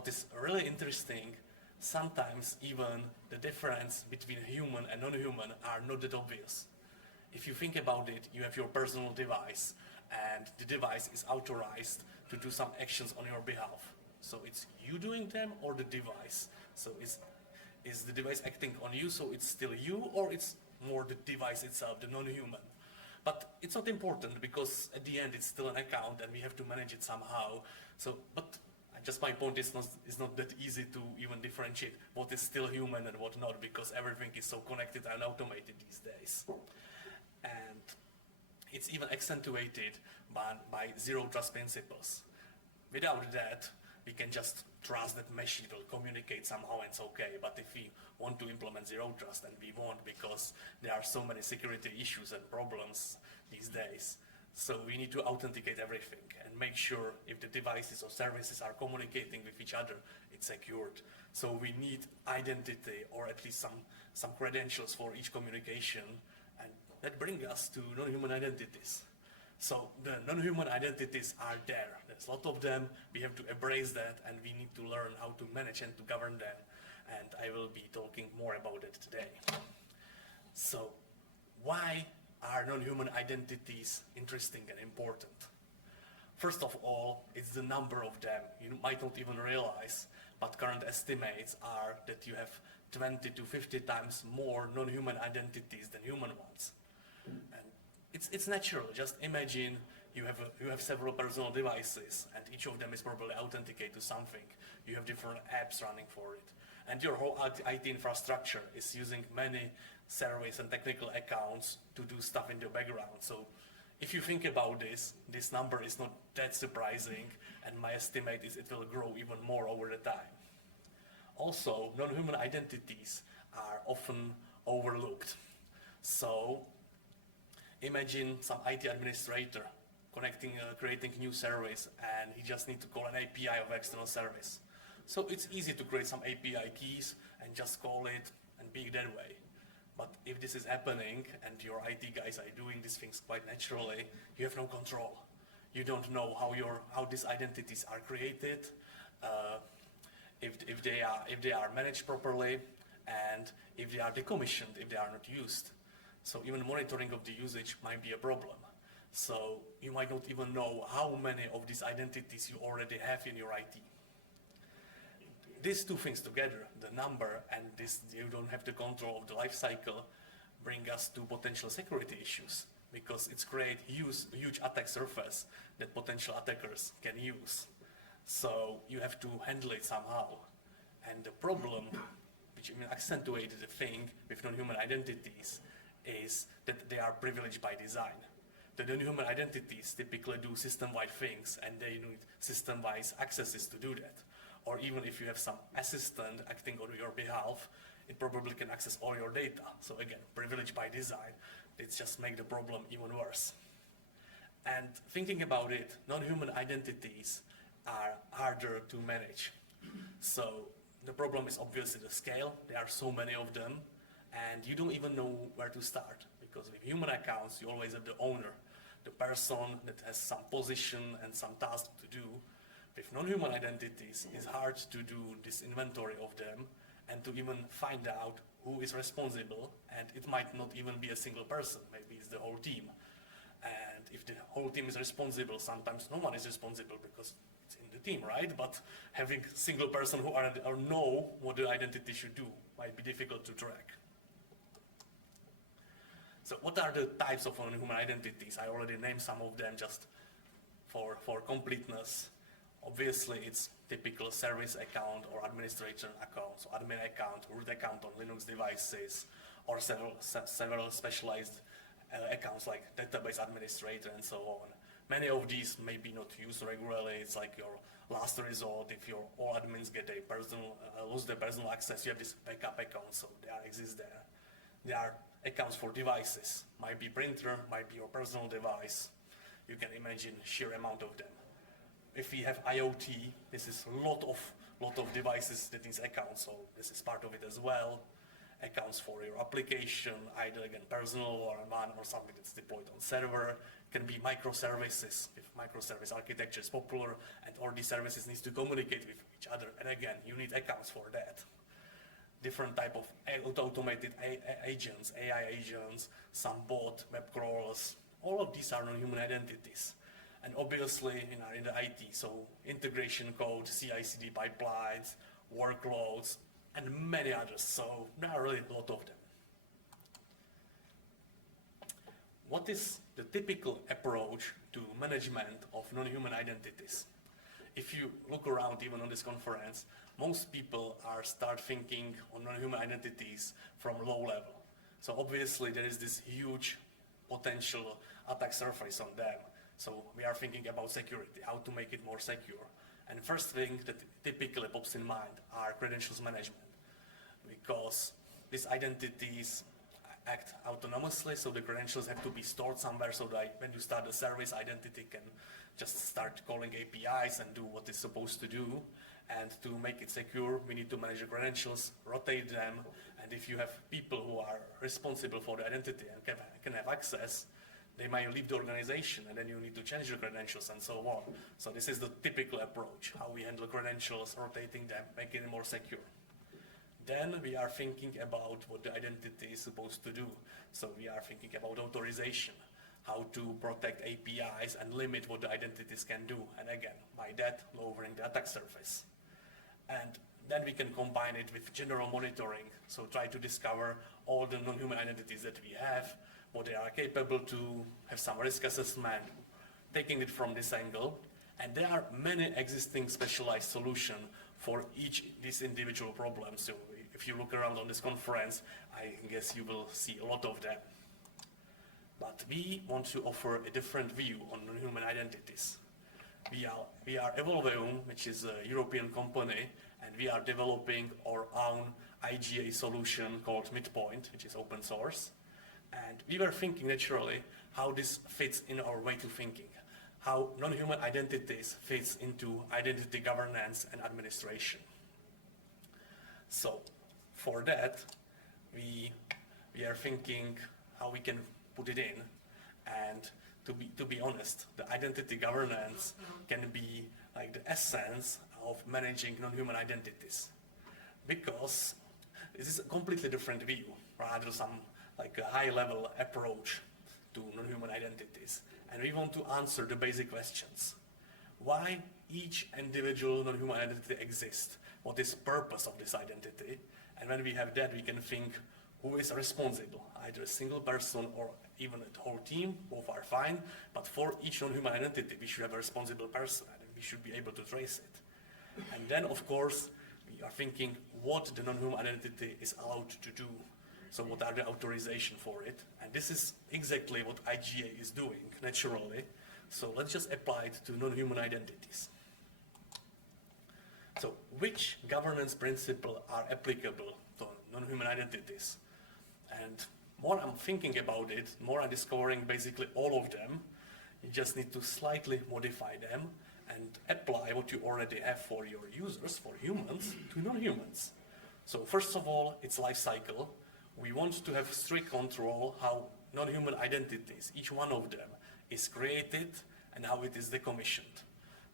what is really interesting, sometimes even the difference between human and non-human are not that obvious. If you think about it, you have your personal device, and the device is authorized to do some actions on your behalf. So it's you doing them or the device. So is the device acting on you, so it's still you, or it's more the device itself, the non-human? But it's not important, because at the end it's still an account and we have to manage it somehow. So, but just my point is not that easy to even differentiate what is still human and what not, because everything is so connected and automated these days. And it's even accentuated by zero trust principles. Without that, we can just trust that machine will communicate somehow and it's okay. But if we want to implement zero trust, and we won't, because there are so many security issues and problems these days. So we need to authenticate everything and make sure if the devices or services are communicating with each other, it's secured. So we need identity, or at least some credentials for each communication, and that brings us to non-human identities. So the non-human identities are there. There's a lot of them. We have to embrace that, and we need to learn how to manage and to govern them. And I will be talking more about it today. So why are non-human identities interesting and important? First of all, it's the number of them. You might not even realize, but current estimates are that you have 20 to 50 times more non-human identities than human ones. And it's natural. Just imagine you have several personal devices, and each of them is probably authenticated to something. You have different apps running for it, and your whole IT infrastructure is using many surveys and technical accounts to do stuff in the background. So if you think about this number is not that surprising, and my estimate is it will grow even more over the time. Also, non-human identities are often overlooked. So imagine some IT administrator creating new service, and he just needs to call an API of external service. So it's easy to create some API keys and just call it and be that way. But if this is happening and your IT guys are doing these things quite naturally, you have no control. You don't know how these identities are created, if they are managed properly, and if they are decommissioned, if they are not used. So even monitoring of the usage might be a problem. So you might not even know how many of these identities you already have in your IT. These two things together, the number and this you don't have the control of the life cycle, bring us to potential security issues, because it's create huge attack surface that potential attackers can use. So you have to handle it somehow. And the problem, which even accentuated the thing with non-human identities, is that they are privileged by design. The non-human identities typically do system-wide things, and they need system-wide accesses to do that. Or even if you have some assistant acting on your behalf, it probably can access all your data. So again, privileged by design, it just makes the problem even worse. And thinking about it, non-human identities are harder to manage. So the problem is obviously the scale. There are so many of them, and you don't even know where to start, because with human accounts, you always have the owner, the person that has some position and some task to do. With non-human identities, it's hard to do this inventory of them and to even find out who is responsible, and it might not even be a single person, maybe it's the whole team. And if the whole team is responsible, sometimes no one is responsible because it's in the team, right? But having a single person who know what the identity should do might be difficult to track. So what are the types of non-human identities? I already named some of them just for completeness. Obviously, it's typical service account or administration account, so admin account, root account on Linux devices, or several specialized accounts like database administrator and so on. Many of these may be not used regularly. It's like your last resort. If your all admins get lose their personal access, you have this backup account, so they exist there. There are accounts for devices. Might be printer, might be your personal device. You can imagine sheer amount of them. If we have IoT, this is a lot of devices that needs accounts, so this is part of it as well. Accounts for your application, either again personal or one or something that's deployed on server. It can be microservices if microservice architecture is popular, and all these services needs to communicate with each other, and again, you need accounts for that. Different type of automated agents, AI agents, some bot, web crawlers, all of these are non-human identities. And obviously in the IT, so integration code, CI/CD pipelines, workloads, and many others. So there are really a lot of them. What is the typical approach to management of non-human identities? If you look around even on this conference, most people start thinking on non-human identities from low level. So obviously there is this huge potential attack surface on them. So we are thinking about security, how to make it more secure. And first thing that typically pops in mind are credentials management, because these identities act autonomously, so the credentials have to be stored somewhere so that when you start the service, identity can just start calling APIs and do what it's supposed to do. And to make it secure, we need to manage the credentials, rotate them, and if you have people who are responsible for the identity and can have access, they might leave the organization and then you need to change the credentials and so on. So this is the typical approach, how we handle credentials, rotating them, making it more secure. Then we are thinking about what the identity is supposed to do. So we are thinking about authorization, how to protect APIs and limit what the identities can do. And again, by that, lowering the attack surface. And then we can combine it with general monitoring. So try to discover all the non-human identities that we have, what they are capable to, have some risk assessment, taking it from this angle. And there are many existing specialized solutions for each these individual problems. So if you look around on this conference, I guess you will see a lot of them. But we want to offer a different view on non-human identities. We are Evolveum, which is a European company, and we are developing our own IGA solution called Midpoint, which is open source. And we were thinking naturally how this fits in our way to thinking, how non-human identities fits into identity governance and administration. So for that, we are thinking how we can put it in. And to be honest, the identity governance can be like the essence of managing non-human identities, because this is a completely different view, rather some like a high-level approach to non-human identities. And we want to answer the basic questions. Why each individual non-human identity exists? What is the purpose of this identity? And when we have that, we can think who is responsible, either a single person or even a whole team, both are fine, but for each non-human identity, we should have a responsible person, and we should be able to trace it. And then, of course, we are thinking what the non-human identity is allowed to do. So what are the authorization for it? And this is exactly what IGA is doing, naturally. So let's just apply it to non-human identities. So which governance principles are applicable to non-human identities? And more I'm thinking about it, more I'm discovering basically all of them. You just need to slightly modify them and apply what you already have for your users, for humans, to non-humans. So first of all, it's life cycle. We want to have strict control how non-human identities, each one of them, is created and how it is decommissioned.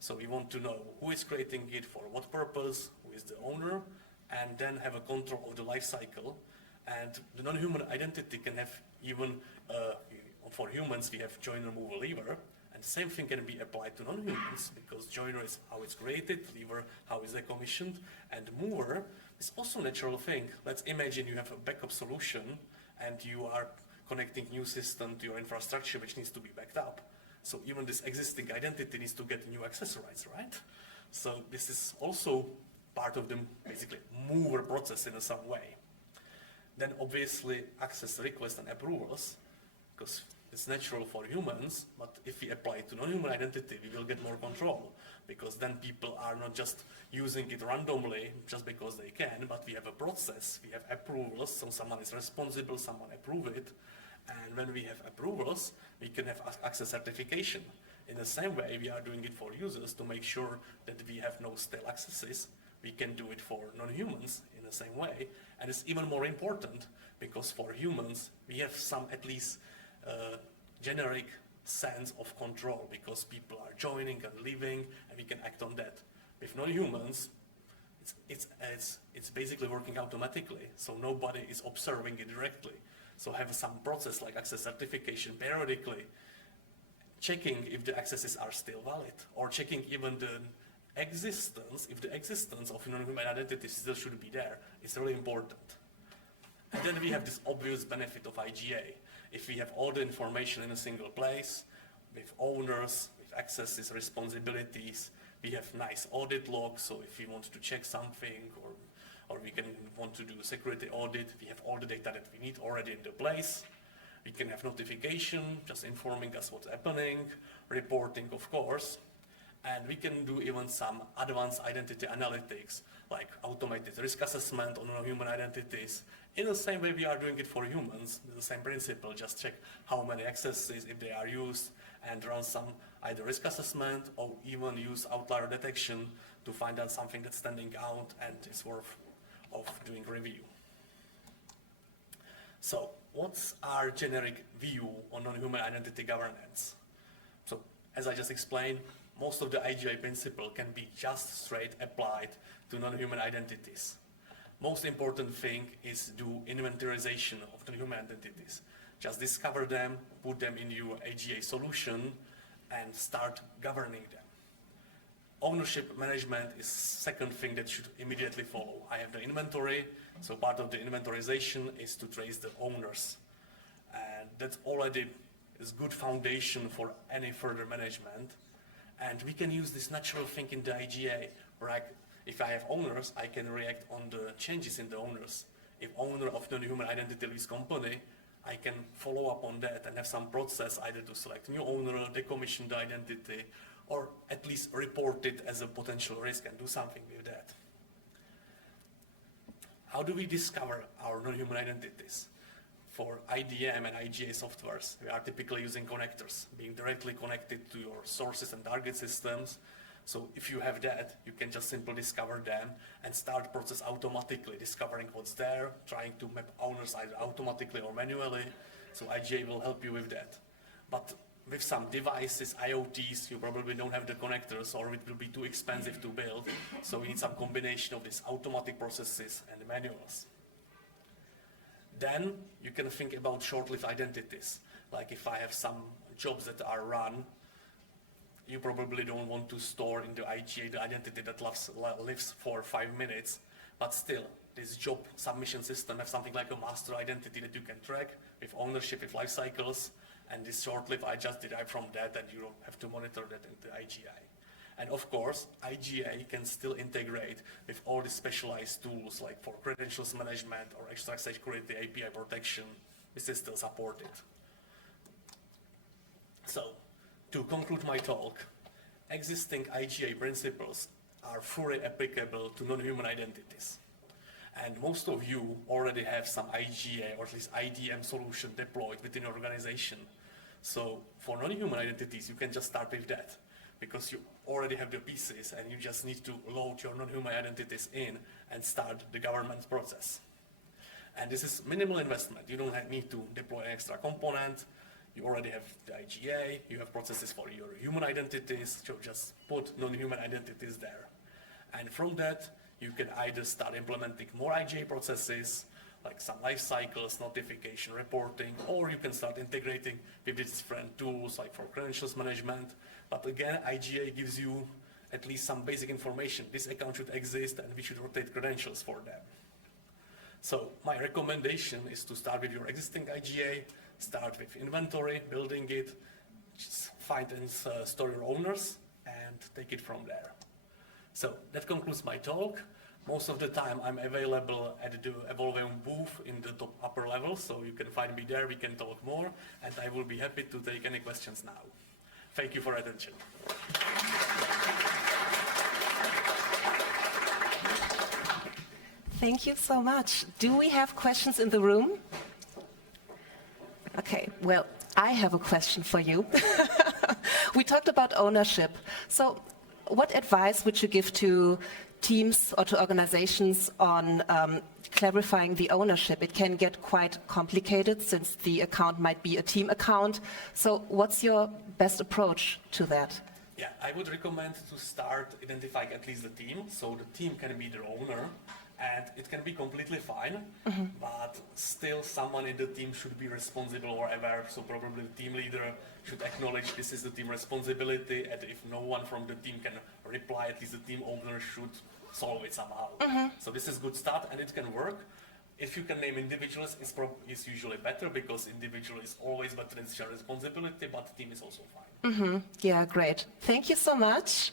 So we want to know who is creating it, for what purpose, who is the owner, and then have a control of the life cycle. And the non-human identity can have even, for humans, we have joiner, mover, leaver, and the same thing can be applied to non-humans, because joiner is how it's created, leaver how it's decommissioned, and mover is also a natural thing. Let's imagine you have a backup solution and you are connecting new system to your infrastructure which needs to be backed up. So even this existing identity needs to get new access rights, right? So this is also part of the basically mover process in some way. Then obviously access requests and approvals, because it's natural for humans, but if we apply it to non-human identity, we will get more control, because then people are not just using it randomly just because they can, but we have a process, we have approvals, so someone is responsible, someone approve it, and when we have approvals, we can have access certification. In the same way, we are doing it for users to make sure that we have no stale accesses. We can do it for non-humans in the same way, and it's even more important because for humans, we have some at least generic sense of control, because people are joining and leaving and we can act on that. With non-humans, it's it's basically working automatically, so nobody is observing it directly. So have some process like access certification periodically, checking if the accesses are still valid, or checking even the existence, if the existence of non-human identities still should be there. It's really important. And then we have this obvious benefit of IGA. If we have all the information in a single place, with owners, with accesses, responsibilities, we have nice audit logs, so if we want to check something or we want to do a security audit, we have all the data that we need already in the place. We can have notification, just informing us what's happening, reporting, of course, and we can do even some advanced identity analytics, like automated risk assessment on non-human identities, in the same way we are doing it for humans, the same principle, just check how many accesses, if they are used, and run some either risk assessment or even use outlier detection to find out something that's standing out and is worth of doing review. So what's our generic view on non-human identity governance? So as I just explained, most of the IGA principle can be just straight applied to non-human identities. Most important thing is do inventarization of non-human identities. Just discover them, put them in your IGA solution, and start governing them. Ownership management is second thing that should immediately follow. I have the inventory, so part of the inventarization is to trace the owners. And that's already is good foundation for any further management. And we can use this natural thing in the IGA, where if I have owners, I can react on the changes in the owners. If owner of non-human identity leaves company, I can follow up on that and have some process either to select new owner, decommission the identity, or at least report it as a potential risk and do something with that. How do we discover our non-human identities? For IDM and IGA softwares, we are typically using connectors, being directly connected to your sources and target systems. So if you have that, you can just simply discover them and start process automatically, discovering what's there, trying to map owners either automatically or manually. So IGA will help you with that. But with some devices, IoTs, you probably don't have the connectors, or it will be too expensive to build. So we need some combination of these automatic processes and the manuals. Then you can think about short-lived identities. Like if I have some jobs that are run, you probably don't want to store in the IGA the identity that lives for 5 minutes, but still, this job submission system has something like a master identity that you can track with ownership, with life cycles, and this short-lived I just derived from that, and you don't have to monitor that in the IGA. And of course, IGA can still integrate with all the specialized tools, like for credentials management or extra security API protection. This is still supported. So, to conclude my talk, existing IGA principles are fully applicable to non-human identities. And most of you already have some IGA or at least IDM solution deployed within your organization. So for non-human identities, you can just start with that, because you already have the pieces and you just need to load your non-human identities in and start the governance process. And this is minimal investment. You don't need to deploy an extra component. You already have the IGA, you have processes for your human identities, so just put non-human identities there. And from that, you can either start implementing more IGA processes, like some life cycles, notification, reporting, or you can start integrating with these different tools, like for credentials management. But again, IGA gives you at least some basic information. This account should exist, and we should rotate credentials for them. So my recommendation is to start with your existing IGA, start with inventory, building it, just find and store your owners, and take it from there. So that concludes my talk. Most of the time I'm available at the Evolveum booth in the top upper level, so you can find me there, we can talk more, and I will be happy to take any questions now. Thank you for attention. Thank you so much. Do we have questions in the room? Okay, well, I have a question for you. We talked about ownership. So what advice would you give to teams or to organizations on clarifying the ownership? It can get quite complicated since the account might be a team account. So what's your best approach to that? Yeah, I would recommend to start identifying at least the team. So the team can be their owner, and it can be completely fine, but still someone in the team should be responsible or aware. So probably the team leader should acknowledge this is the team responsibility, and if no one from the team can reply, at least the team owner should solve it somehow. So this is good start, and it can work. If you can name individuals, it's usually better, because individual is always but transition responsibility, but team is also fine. Yeah, great. Thank you so much.